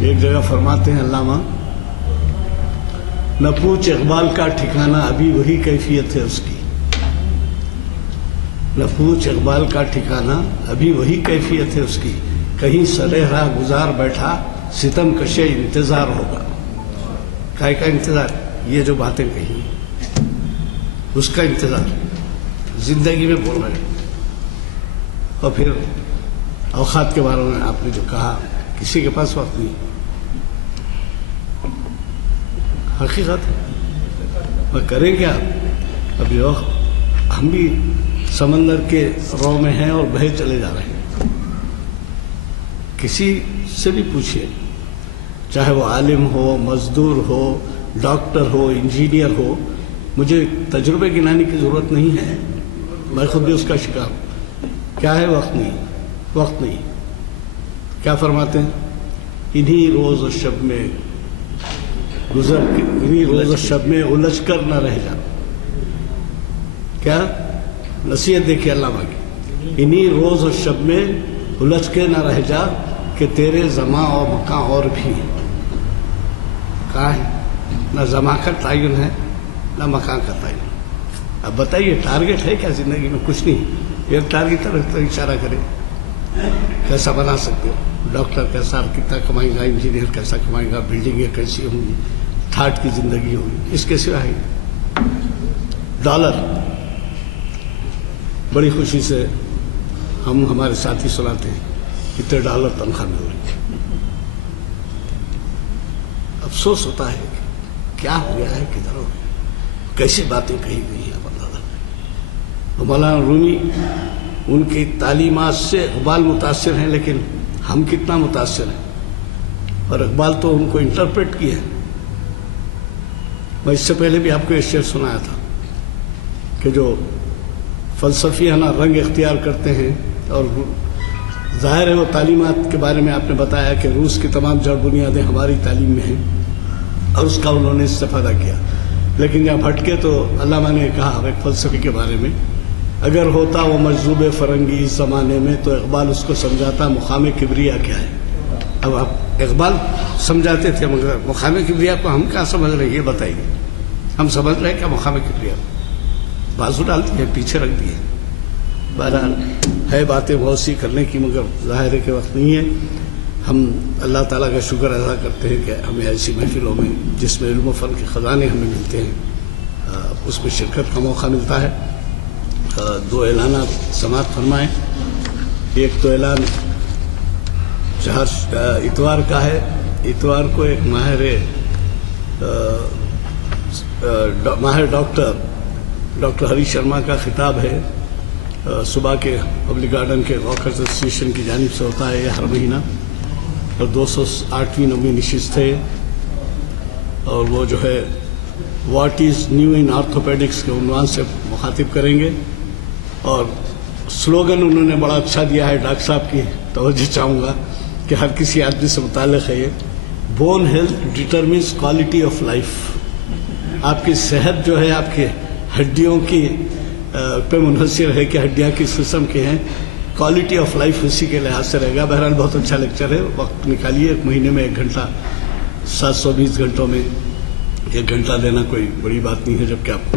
ایک جگہ فرماتے ہیں علامہ, نہ پوچھ اقبال کا ٹھکانہ ابھی وہی کیفیت ہے اس کی, نہ پوچھ اقبال کا ٹھکانہ ابھی وہی کیفیت ہے اس کی, کہیں سرے راہ گزار بیٹھا ستم کشے انتظار ہوگا. کائے کا انتظار؟ یہ جو باتیں کہیں اس کا انتظار زندگی میں بول رہے ہیں. اور پھر اوقات کے بارے میں آپ نے جو کہا, کسی کے پاس وقت نہیں, حقیقت ہے. کریں کیا ابھی وقت, ہم بھی سمندر کے رو میں ہیں اور بہے چلے جا رہے ہیں. کسی سے بھی پوچھئے, چاہے وہ عالم ہو, مزدور ہو, ڈاکٹر ہو, انجینئر ہو, مجھے تجربے گنانے کی ضرورت نہیں ہے, میں خود بھی اس کا شکار ہوں. کیا ہے؟ وقت نہیں, وقت نہیں. کیا فرماتے ہیں؟ انہی روز و شب میں گزر کے, انہی روز و شب میں الجھ کر نہ رہ جا. کیا نصیحت دیکھیے علامہ کی, انہی روز و شب میں الجھ کے نہ رہ جا کہ تیرے زماں اور مکان اور بھی. کہاں ہے؟ نہ زماں کا تعین ہے نہ مکان کا تعین. اب بتائیے ٹارگٹ ہے کیا زندگی میں؟ کچھ نہیں. ایک ٹارگٹ طرف اشارہ کرے, کیسا بنا سکتے ہو, ڈاکٹر کیسا کتنا کمائے گا, انجینئر کیسا کمائے گا, بلڈنگیں کیسی ہوں گی, ٹھاٹ کی زندگی ہوگی. اس کے سوا ہے ڈالر. بڑی خوشی سے ہم ہمارے ساتھی سناتے ہیں کتنے ڈالر تنخواہ مل رہی ہے. افسوس ہوتا ہے کہ کیا ہو گیا ہے, کدھر ہو گیا, کیسی باتیں کہی گئی ہیں. مولانا رومی ان کی تعلیمات سے اقبال متاثر ہیں, لیکن ہم کتنا متاثر ہیں. اور اقبال تو ان کو انٹرپریٹ کیا ہے. میں اس سے پہلے بھی آپ کو یہ شعر سنایا تھا کہ جو فلسفیانہ رنگ اختیار کرتے ہیں, اور ظاہر ہے وہ تعلیمات کے بارے میں آپ نے بتایا کہ روس کی تمام جڑ بنیادیں ہماری تعلیم میں ہیں, اور اس کا انہوں نے استفادہ کیا. لیکن جب ہٹکے تو علامہ نے کہا ایک فلسفی کے بارے میں, اگر ہوتا وہ مجذوب فرنگی اس زمانے میں تو اقبال اس کو سمجھاتا مقام کبریا کیا ہے. اب آپ اقبال سمجھاتے تھے, مگر مقام کبریا کو ہم کہاں سمجھ رہے ہیں یہ بتائیے. ہم سمجھ رہے ہیں کیا مقام کبریا؟ بازو ڈالتی ہے, پیچھے رکھ دی ہے. بہرحال ہے باتیں بہت سی کرنے کی, مگر ظاہر ہے کہ وقت نہیں ہے. ہم اللہ تعالیٰ کا شکر ادا کرتے ہیں کہ ہمیں ایسی محفلوں میں جس میں علم و فن کے خزانے ہمیں ملتے ہیں اس میں شرکت کا موقع ملتا ہے. 2 اعلانات سماعت فرمائیں. ایک تو اعلان اتوار کا ہے. اتوار کو ایک ماہر ڈاکٹر ہری شرما کا خطاب ہے. صبح کے پبلک گارڈن کے واکرز ایسوسیشن کی جانب سے ہوتا ہے یہ ہر مہینہ, اور 208ویں 9ویں نشست ہے. اور وہ جو ہے what is new in orthopaedics کے عنوان سے مخاطب کریں گے. اور سلوگن انہوں نے بڑا اچھا دیا ہے. ڈاکٹر صاحب کی توجہ چاہوں گا کہ ہر کسی آدمی سے متعلق ہے یہ. Bone health determines quality of life. آپ کی صحت جو ہے آپ کے ہڈیوں کی پہ منحصر ہے کہ ہڈیاں کس قسم کی ہیں. کوالٹی آف لائف اسی کے لحاظ سے رہے گا. بہرحال بہت اچھا لیکچر ہے. وقت نکالیے. ایک مہینے میں 1 گھنٹہ, 720 گھنٹوں میں 1 گھنٹہ دینا کوئی بڑی بات نہیں ہے, جبکہ آپ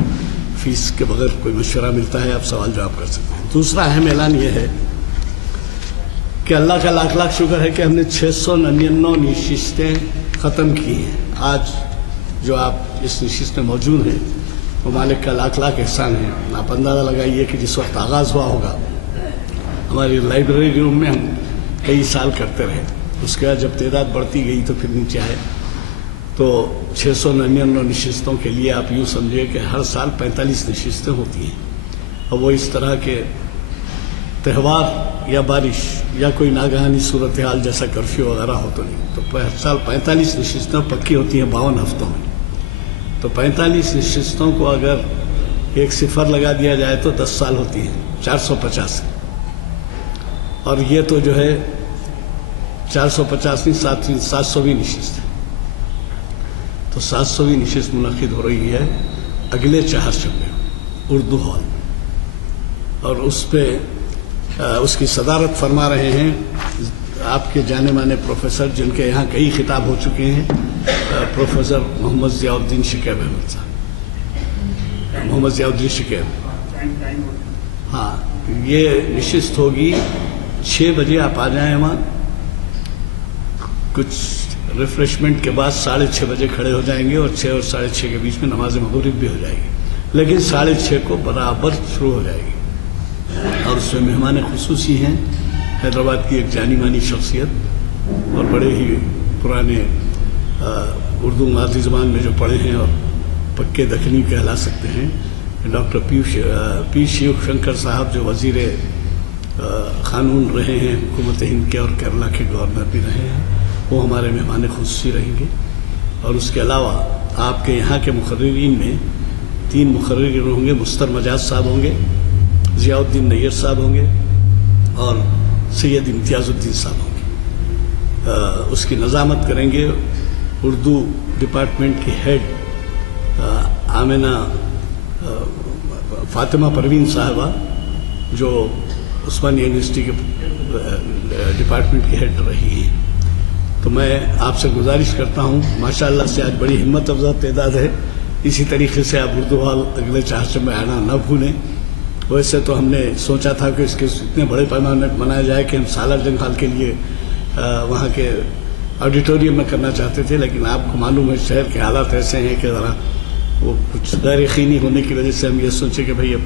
فیس کے بغیر کوئی مشورہ ملتا ہے, آپ سوال جواب کر سکتے ہیں. دوسرا اہم اعلان یہ ہے کہ اللہ کا لاکھ لاکھ شکر ہے کہ ہم نے 699 نشستیں ختم کی ہیں. آج جو آپ اس نشست میں موجود ہیں وہ مالک کا لاکھ لاکھ احسان ہے. آپ اندازہ لگائیے کہ جس وقت آغاز ہوا ہوگا ہماری لائبریری روم میں ہم کئی سال کرتے رہے. اس کے بعد جب تعداد بڑھتی گئی تو پھر نیچے آئے. تو 699 نشستوں کے لیے آپ یوں سمجھے کہ ہر سال 45 نشستیں ہوتی ہیں. اور وہ اس طرح کے تہوار یا بارش یا کوئی ناگہانی صورتحال جیسا کرفیو وغیرہ ہو تو نہیں. تو ہر سال 45 نشستیں پکی ہوتی ہیں 52 ہفتوں میں. تو 45 نشستوں کو اگر 1 صفر لگا دیا جائے تو 10 سال ہوتی ہیں, 450. اور یہ تو جو ہے 450 700ویں نشست ہے. تو 700ویں نشست منعقد ہو رہی ہے اگلے 4 شنبے اردو ہال. اور اس پہ اس کی صدارت فرما رہے ہیں آپ کے جانے مانے پروفیسر جن کے یہاں کئی خطاب ہو چکے ہیں, پروفیسر محمد ضیاء الدین شکیب احمد صاحب. محمد ضیاء الدین شکیب. ہاں, یہ نشست ہوگی 6 بجے. آپ آ جائیں وہاں. کچھ ریفریشمنٹ کے بعد 6:30 بجے کھڑے ہو جائیں گے, اور 6 اور 6:30 کے بیچ میں نماز مغرب بھی ہو جائے گی. لیکن 6:30 کو برابر شروع ہو جائے گی. اور اس میں مہمان خصوصی ہیں حیدرآباد کی ایک جانی مانی شخصیت اور بڑے ہی پرانے اردو مادری زبان میں جو پڑھے ہیں اور پکے دکنی کہلا سکتے ہیں, ڈاکٹر پی شیو شنکر صاحب جو وزیر قانون رہے ہیں حکومت ہند کے اور کیرلا کے گورنر بھی رہے ہیں, وہ ہمارے مہمان خصوصی رہیں گے. اور اس کے علاوہ آپ کے یہاں کے مقررین میں 3 مقررین ہوں گے. مستر مجاز صاحب ہوں گے, ضیاء الدین نیر صاحب ہوں گے, اور سید امتیاز الدین صاحب ہوں گے. اس کی نظامت کریں گے اردو ڈپارٹمنٹ کی ہیڈ آمنہ فاطمہ پروین صاحبہ جو عثمانیہ یونیورسٹی کے ڈپارٹمنٹ کی ہیڈ رہی ہیں. تو میں آپ سے گزارش کرتا ہوں, ماشاءاللہ سے آج بڑی ہمت افزا تعداد ہے. اسی طریقے سے آپ اردو ہال اگلے 4 شنبے آنا نہ بھولیں. ویسے تو ہم نے سوچا تھا کہ اس کے اتنے بڑے پیمانے پر منایا جائے کہ ہم سالار جنگ ہال کے لیے وہاں کے آڈیٹوریم میں کرنا چاہتے تھے, لیکن آپ کو معلوم ہے شہر کے حالات ایسے ہیں کہ ذرا وہ کچھ غیر یقینی ہونے کی وجہ سے ہم یہ سوچے کہ بھئی اب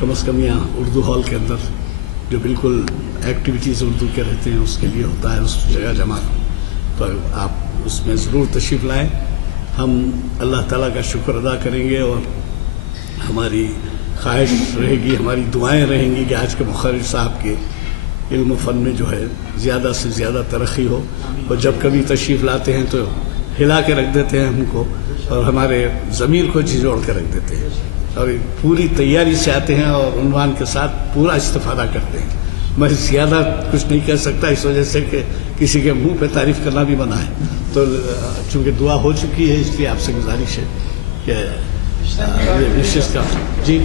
کم از کم یہاں اردو ہال کے اندر جو بالکل ایکٹیویٹیز اردو کے رہتے ہیں اس کے لیے ہوتا ہے, اس جگہ جمع. تو آپ اس میں ضرور تشریف لائیں. ہم اللہ تعالیٰ کا شکر ادا کریں گے, اور ہماری خواہش رہے گی, ہماری دعائیں رہیں گی کہ آج کے مقرر صاحب کے علم و فن میں جو ہے زیادہ سے زیادہ ترقی ہو. اور جب کبھی تشریف لاتے ہیں تو ہلا کے رکھ دیتے ہیں ہم کو, اور ہمارے ضمیر کو جھنجھوڑ کے رکھ دیتے ہیں, اور پوری تیاری سے آتے ہیں اور عنوان کے ساتھ پورا استفادہ کرتے ہیں. میں زیادہ کچھ نہیں کہہ سکتا اس وجہ سے کہ کسی کے منہ پہ تعریف کرنا بھی منع ہے. تو چونکہ دعا ہو چکی ہے اس لیے آپ سے گزارش ہے کہ یہ نشست کا جی